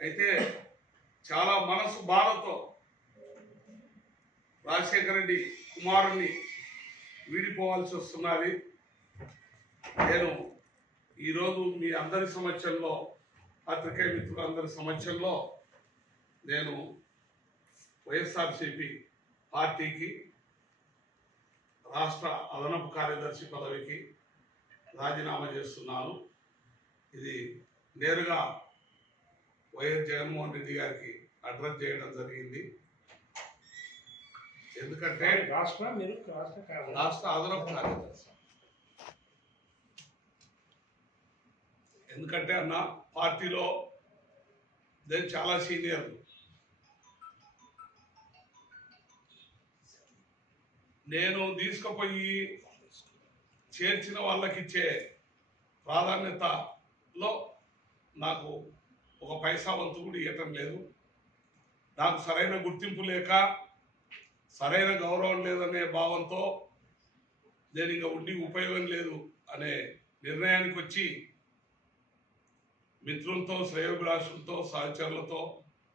అయితే చాలా మనసు బాధతో రాజశేఖర రెడ్డి కుమారుణ్ణి వీడిపోవాల్సి వస్తున్నది. నేను ఈరోజు మీ అందరి సమక్షంలో, పత్రికా మిత్రులందరి సమక్షంలో నేను వైఎస్ఆర్సీపీ పార్టీకి రాష్ట్ర అదనపు కార్యదర్శి పదవికి రాజీనామా చేస్తున్నాను. ఇది నేరుగా వైఎస్ జగన్మోహన్ రెడ్డి గారికి అడ్రస్ చేయడం జరిగింది. ఎందుకంటే రాష్ట్ర అదనపు కార్యదర్శి, ఎందుకంటే అన్న పార్టీలో నేను చాలా సీనియర్. నేను తీసుకుపోయి చేర్చిన వాళ్ళకి ఇచ్చే ప్రాధాన్యతలో నాకు ఒక పైసా వంతు కూడా ఇవ్వటం లేదు. నాకు సరైన గుర్తింపు లేక, సరైన గౌరవం లేదనే భావంతో నేను ఇంకా ఉండి ఉపయోగం లేదు అనే నిర్ణయానికి వచ్చి మిత్రులతో, శ్రేయోభిలాషులతో, సహచరులతో,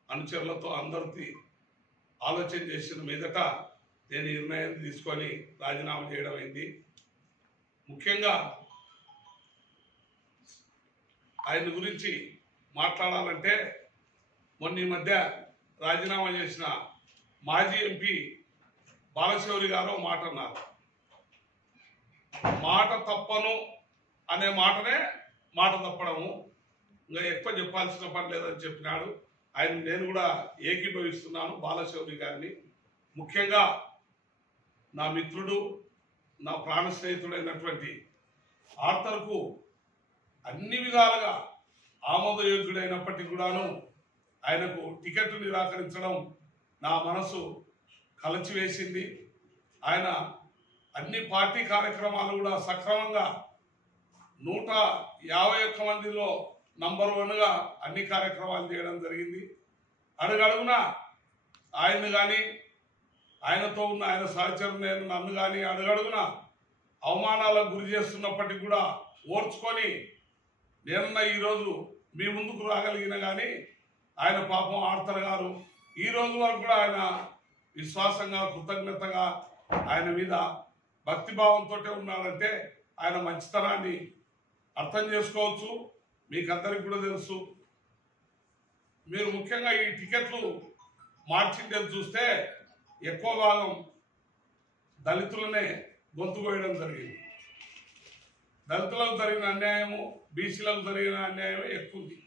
అనుచరులతో అందరికీ ఆలోచన చేసిన మీదట నేను నిర్ణయం తీసుకొని రాజీనామా చేయడం అయింది. ముఖ్యంగా ఆయన గురించి మాట్లాడాలంటే మొన్న ఈ మధ్య రాజీనామా చేసిన మాజీ ఎంపీ బాలశౌరి గారు మాట అన్నారు. మాట తప్పను అనే మాటనే మాట తప్పడము, ఇంకా ఎక్కువ చెప్పాల్సిన పని లేదని చెప్పినాడు. నేను కూడా ఏకీభవిస్తున్నాను బాలశౌరి గారిని. ముఖ్యంగా నా మిత్రుడు, నా ప్రాణ స్నేహితుడైనటువంటి ఆర్థర్కు అన్ని విధాలుగా ఆమోదయోగ్యుడైనప్పటికీ కూడాను ఆయనకు టికెట్ నిరాకరించడం నా మనసు కలచివేసింది. ఆయన అన్ని పార్టీ కార్యక్రమాలు కూడా సక్రమంగా 151 మందిలో నంబర్ 1గా అన్ని కార్యక్రమాలు చేయడం జరిగింది. అడుగడుగునా ఆయన్ని కానీ, ఆయనతో ఉన్న ఆయన సహచరులు నన్ను కానీ అడుగడుగున అవమానాలకు గురి చేస్తున్నప్పటికీ కూడా ఓర్చుకొని నేనున్న ఈరోజు మీ ముందుకు రాగలిగిన కానీ ఆయన పాపం ఆర్థర్ గారు ఈ రోజు వరకు కూడా ఆయన విశ్వాసంగా, కృతజ్ఞతగా, ఆయన మీద భక్తిభావంతో ఉన్నాడంటే ఆయన మంచితనాన్ని అర్థం చేసుకోవచ్చు. మీకందరికి కూడా తెలుసు. మీరు ముఖ్యంగా ఈ టికెట్లు మార్చిందని చూస్తే ఎక్కువ భాగం దళితులనే గొంతు కోయడం జరిగింది. దళితులకు జరిగిన అన్యాయము, బీసీలకు జరిగిన అన్యాయం ఎక్కువ ఉంది.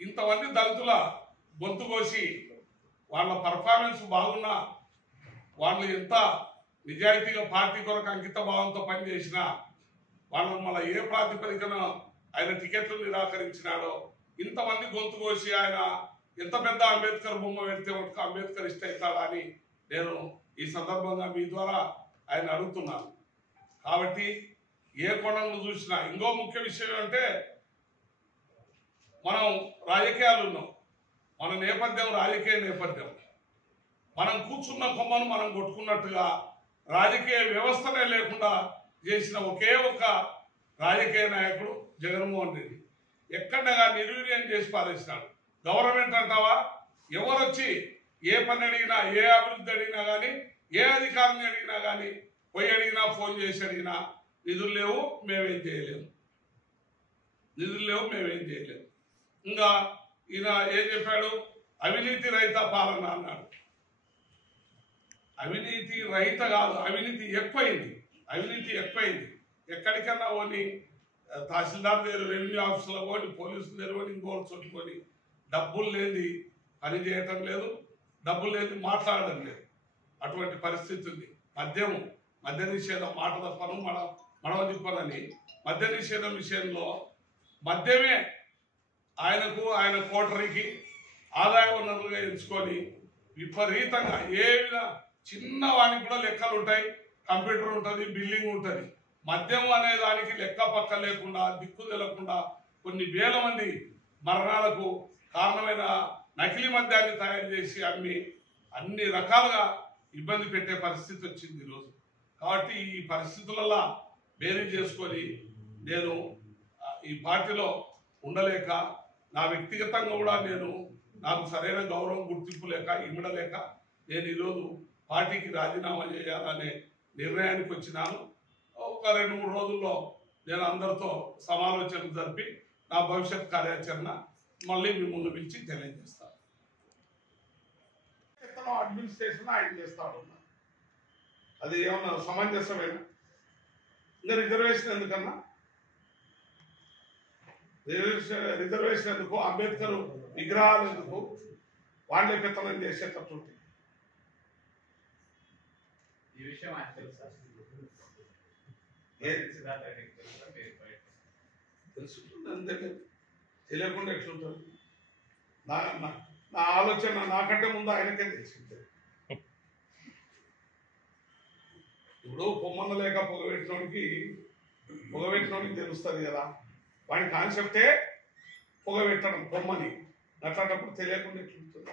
ఇంతమంది దళితుల గొంతు కోసి వాళ్ళ పర్ఫార్మెన్స్ బాగున్నా, వాళ్ళు ఎంత నిజాయితీగా పార్టీ కొరకు అంకిత భావంతో పనిచేసినా వాళ్ళని మళ్ళీ ఏ ప్రాతిపదికన ఆయన టికెట్లు నిరాకరించినాడో, ఇంతమంది గొంతు కోసి ఆయన ఎంత పెద్ద అంబేద్కర్ బొమ్మ పెడితే ఒక అంబేద్కర్ ఇష్ట అవుతాడా అని నేను ఈ సందర్భంగా మీ ద్వారా ఆయన అడుగుతున్నాను. కాబట్టి ఏ కోణంలో చూసినా ఇంకో ముఖ్య విషయం అంటే మనం రాజకీయాలు ఉన్నాం. మన నేపథ్యం రాజకీయ నేపథ్యం. మనం కూర్చున్న కొమ్మను మనం కొట్టుకున్నట్టుగా రాజకీయ వ్యవస్థనే లేకుండా చేసిన ఒకే ఒక రాజకీయ నాయకుడు జగన్మోహన్ రెడ్డి. ఎక్కడగా నిర్వీర్యం చేసి పారేసినాడు. గవర్నమెంట్ అంటావా, ఎవరొచ్చి ఏ పని అడిగినా, ఏ అభివృద్ధి అడిగినా కానీ, ఏ అధికారిని అడిగినా కానీ, పోయి అడిగినా, ఫోన్ చేసి అడిగినా నిధులు లేవు, మేమేం చేయలేము, నిధులు లేవు, మేమేం చేయలేము. ఇంకా ఈయన ఏం చెప్పాడు, అవినీతి రహిత పాలన అన్నాడు. అవినీతి రహిత కాదు, అవినీతి ఎక్కువైంది. అవినీతి ఎక్కువైంది. ఎక్కడికన్నా పోని తహసీల్దార్ దగ్గర, రెవెన్యూ ఆఫీసులో పోని, పోలీసుల దగ్గర పోని, ఇంకోటి చుట్టుకొని డబ్బులు లేని పని చేయటం లేదు, డబ్బులు లేని మాట్లాడడం లేదు. అటువంటి పరిస్థితి ఉంది. మద్య నిషేధం మాట తప్పను మడవ తిప్పనని మద్య నిషేధం విషయంలో మద్యమే ఆయనకు, ఆయన కోటరీకి ఆదాయ వనరులుగా ఎంచుకొని విపరీతంగా చిన్న వానికి కూడా లెక్కలు ఉంటాయి, కంప్యూటర్ ఉంటుంది, బిల్లింగ్ ఉంటుంది. మద్యం అనే దానికి లెక్క పక్క లేకుండా, దిక్కు తెలకుండా కొన్ని వేల మంది మరణాలకు కారణమైన నకిలీ మద్యాన్ని తయారు చేసి అమ్మి అన్ని రకాలుగా ఇబ్బంది పెట్టే పరిస్థితి వచ్చింది ఈరోజు. కాబట్టి ఈ పరిస్థితులలో బేరీ చేసుకొని నేను ఈ పార్టీలో ఉండలేక నా వ్యక్తిగతంగా కూడా నాకు సరైన గౌరవం గుర్తింపు లేక ఇమ్మడలేక నేను ఈరోజు పార్టీకి రాజీనామా చేయాలనే నిర్ణయానికి వచ్చినాను. ఒక 2-3 రోజుల్లో నేను అందరితో సమాలోచనలు జరిపి నా భవిష్యత్ కార్యాచరణ మళ్ళీ మిమ్మల్ని పిలిచి తెలియజేస్తాను. అడ్మినిస్ట్రేషన్ ఆయన చేస్తాడు, అది ఏమన్నా సమంజసమేనా? ఇంకా రిజర్వేషన్ ఎందుకన్నా? రిజర్వేషన్ ఎందుకు? అంబేద్కర్ విగ్రహాలు ఎందుకు? వాళ్ళే పెత్తనం చేసేటట్టు ఈ విషయం తెలుసుంటుంది, అంతే. తెలియకుండా ఎట్లుంటుంది? నా ఆలోచన నాకంటే ముందు ఆయనకే తెలిసింది. ఇప్పుడు పొమ్మన్న లేక పొగబెట్టినోడికి తెలుస్తుంది కదా, వాడి కాన్సెప్టే పొగబెట్టడం పొమ్మని. అట్లాంటప్పుడు తెలియకుండా ఎట్లుంటుంది?